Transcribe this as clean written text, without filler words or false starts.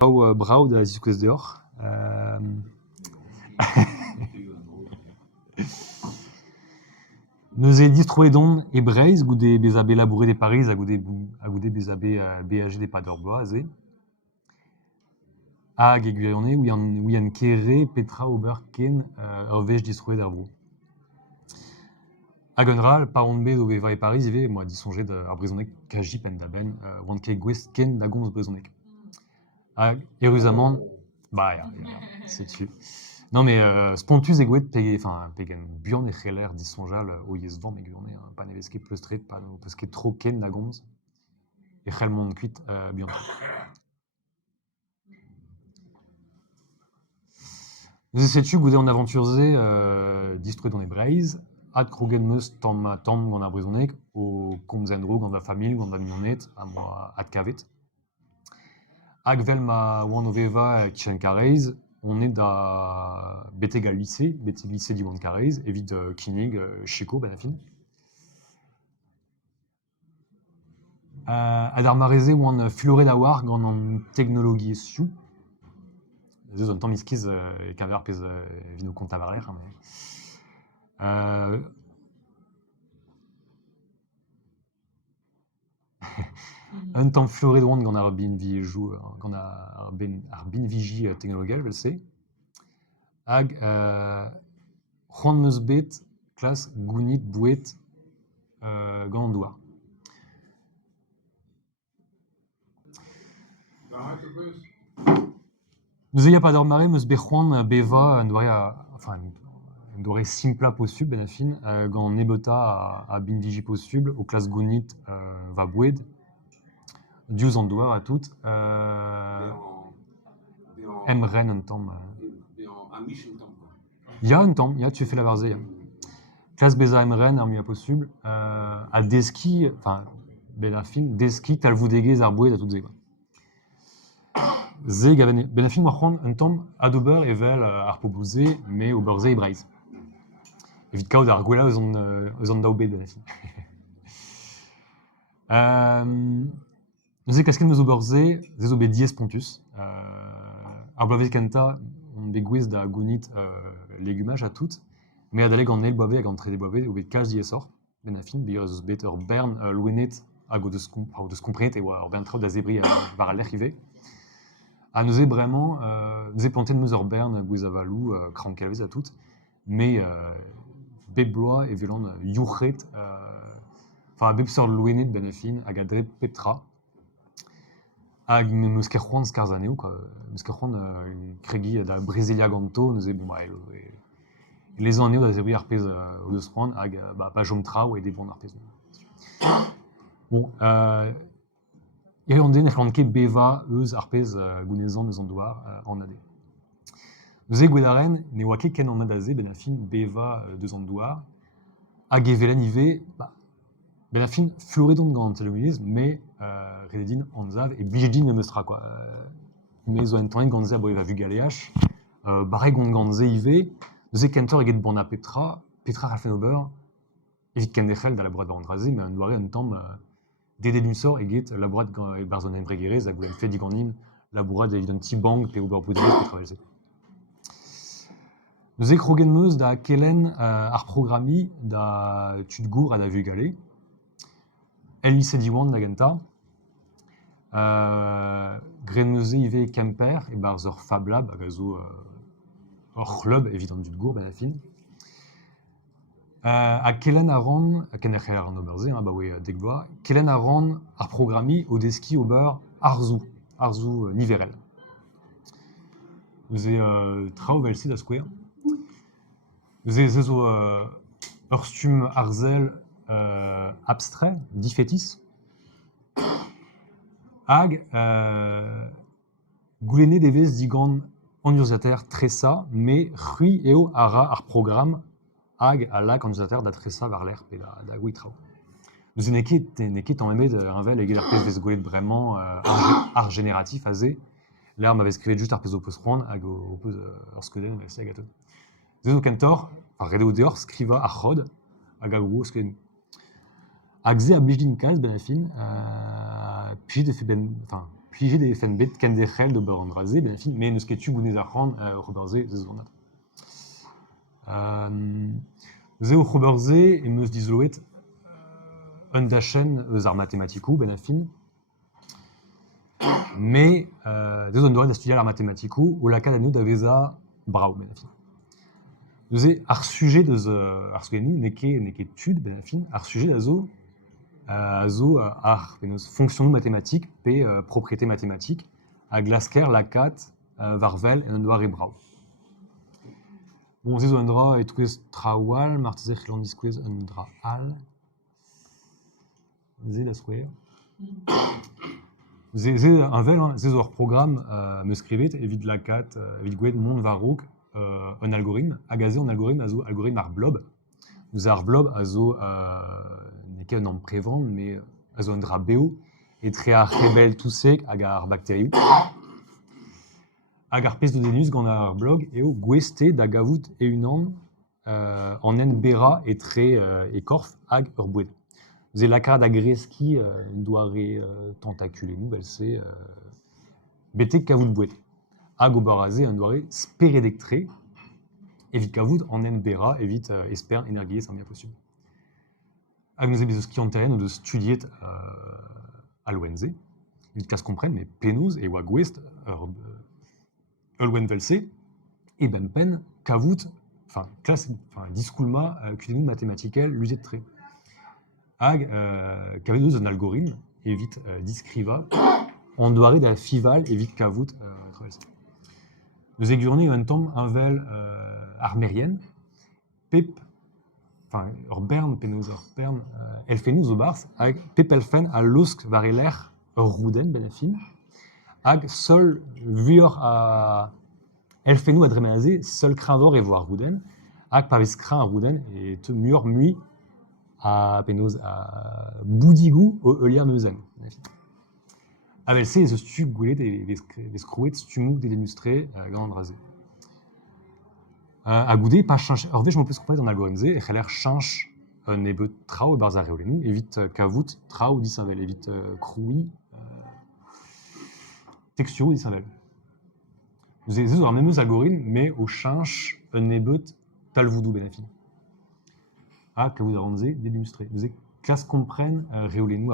Brau da zizkoez deoc'h. Neuze distroedon e Breizh goude bez a bet labouret de Paris a goude bez a bet BHG de Pador Bloaz hag e gwirionne ouian kere petra ober ken ur vech distroed ar bro. Hag un ral, par on bet o veva e Paris ive, moi disonjet ar brezhoneg kaji pen da ben, oant ket gwest ken da gomz brezhoneg. Hag eruzamant, bah ya, setu. Non mais spontus e gouet pegen buan e c'heller disonjal o yez vamm e gwirionne, pa ne vez ket pleustret, pa ne vez ket tro ken da gomz, e c'hell mont kuit buan. Nous setu goude an aventurze distroedon e Breizh, ad krogen meus tamm gant ar brezhoneg, o komzendro gant da familh, gant da mignoned, ha moa ad kavet. Hag vel ma oan o veva kichen kareiz, on est da beteg a lycée di oan kareiz, evit kinnig, chiko, ben afin. Ad ar mareze oan fuloret a war gant an teknologie sioù. Zeus an tamm iskiz e kaver pez vin o kont a war-lerc'h. Un tamm fuloret oan gant ar binvijou, gant ar binviji teknologiel, vel se. Hag c'hoant meus bet klas gounit bouet gant an douar. Nous a pas mare meus bet c'hoant beva un doare simpla posub, ben afin, gant nebota a binviji posub, o klas gounit va boued, diouz an douar a tout, emren un tamm. Ya un tamm, ya tu fais la varze, ya. Klas beza emren ar muiañ posub, a deski, ben afin, deski talvoudegez ar boued a tout ze. Ze gaven, ben afin war c'hoant un tamm ad ober evel ar pobouze, me ober ze e Breizh. Evit kaout ar gwella eus an daou bet, ben afin. Neuze kasket meus ober ze zo bet 10 pontus. Ar bloavezh kenta, on bet gwez da gounit legumaj a tout, me adaleg an el boave hag an trede boave o bet kalz diesor, ben afin, eus bet ur bern louenet hag o deus komprenet e oa ur bern traoù da zebri war al lec'h ive. Ha neuze bremañ, neuze plantet meus ur bern gwez a valou, krankelvez a tout, me bep bloaz e velan yourc'het, bep seurt louenet ben afin hag a dre petra. Hag meus ket c'hoant skarz anezho, meus ket c'hoant kregi da Brezilia ganto, neuze lezan anezho da zebri ar pez o deus c'hoant hag pa jom traoù e debron ar pez. Bon, ere an den e c'hlant ket beva eus ar pez gounezan eus an douar an ade. Neuze goued a ren, ne oa ket ken an adaze ben afin beva deus an douar, hag e velen ive, ben afin floredon gant telomiz, me rededin an zav e blijedin ne meustra, quoi. Me zo entanit gant ze a boe va vugaleach, bare gant ze ive, neuze kentor eget ban a petra ar fen ober, evit ken dechel da labourat war an draze, me an doare un tamm dedet unsor eget labourat e barzon en bregerez hag goulenn fet diganin labourat evit un ti bank pe ober boudrez pe travelze. Neuze krogen meus da kelen ar programi da tud gour a da vugale, el lycée diwan da genta, gren neuze ive Kemper e barz ur Fab Lab hag a zo ur club evit an dud gour ben afin. Ha kelen a ran, ken er c'heller an ober ze, ba oe dek bloaz, kelen a ran ar programi o deski ober arzou niverel. Neuze traoù vel se da skouer. Neuze ze zo ur stum arzel abstrait, difetis, hag goulennet e vez digant an urzater tresa, me c'hui eo a ra ar program hag a lak an urzater da tresa war l'er pe da gouit traoù. Neuze ne ket an emet un vel eget ar pez vez goulet bremañ ar generatif a ze, l'er ma vez skrivet just ar pez o peus c'hoant hag o peus ur skeudenn vel se hag a teut. Ze zo kentor, redeo deoc'h skriva ar c'hod hag a gro skeudenn. Hag ze a blijdin kalz ben afin, plijet e fe ben, puis j'ai des fenbet kendechel de berandraze, ben fin, mais ne sketu gounez arran roberze zezonat. Zeo roberze et meus dizloet un dachen ar mathématico ben fin, mais des on doit étudier l'art mathématico ou la cadano d'aveza brau ben fin. Nous ar sujet de ar sugenou neke tud ben fin ar sujet d'azo ar penos fonction mathématique pe propriété mathématique a glasker lakat varvel en doar e brau. Bon zezo andra et twez trawal martezech landis quez andra al. Ze la square. Ze un vel zezo ar programme me skrivet evit lakat evit gwed mont varouk un algorithme agazé en algorithme azo algorithme ar blob. Nous ar blob azo neke un an prévent mais azo un dra beo et tre ar rebel tout sec hag ar bacteriou. Hag ar pez de denus gant ar blog eo gweste da gavout e unan en en bera et tre e korf hag ur boued. Ze lakar da greski doare tentacule nou bel se betek kavout boued. Hag o baraze un doare speredek tre evit kavout en en bera evit esper energiez sans bien possible. Hag nous eus ski en terrain de studiet à l'ONZ, evit kas comprenne mais penoz e oa gwest ul velse et ben pen kavout classe diskoulma kudenou mathématikel luzet tre. Hag kavet eus un algorithme evit diskriva en doare da fival evit kavout travelse. Nous egurne un tamm un vel armérien pep ur bern penoz ur bern elfenou zo barz hag pep elfen a losk var eler ur rouden ben a fin hag sol vuor a elfenou a dremenaze seul crinvor e vo ar rouden hag pa vez krin ar rouden et te muor mui a penoz a boudigou o eulier neuzen. Avel se eus stu gwelet e vez krouet stumouk de demustre gant an draze. A goude pa chanch ur vez mo peus komplet an algorithme ze e c'heller chanch un ebeut trao e barz ar reolennou evit kavout trao disavel evit kroui texturo disavel. Nous eus ar memeus algorithme mais o chanch un ebeut talvoudou ben a fin. Ha kavout a ranze de demustre. Nous e klas kompren reolennou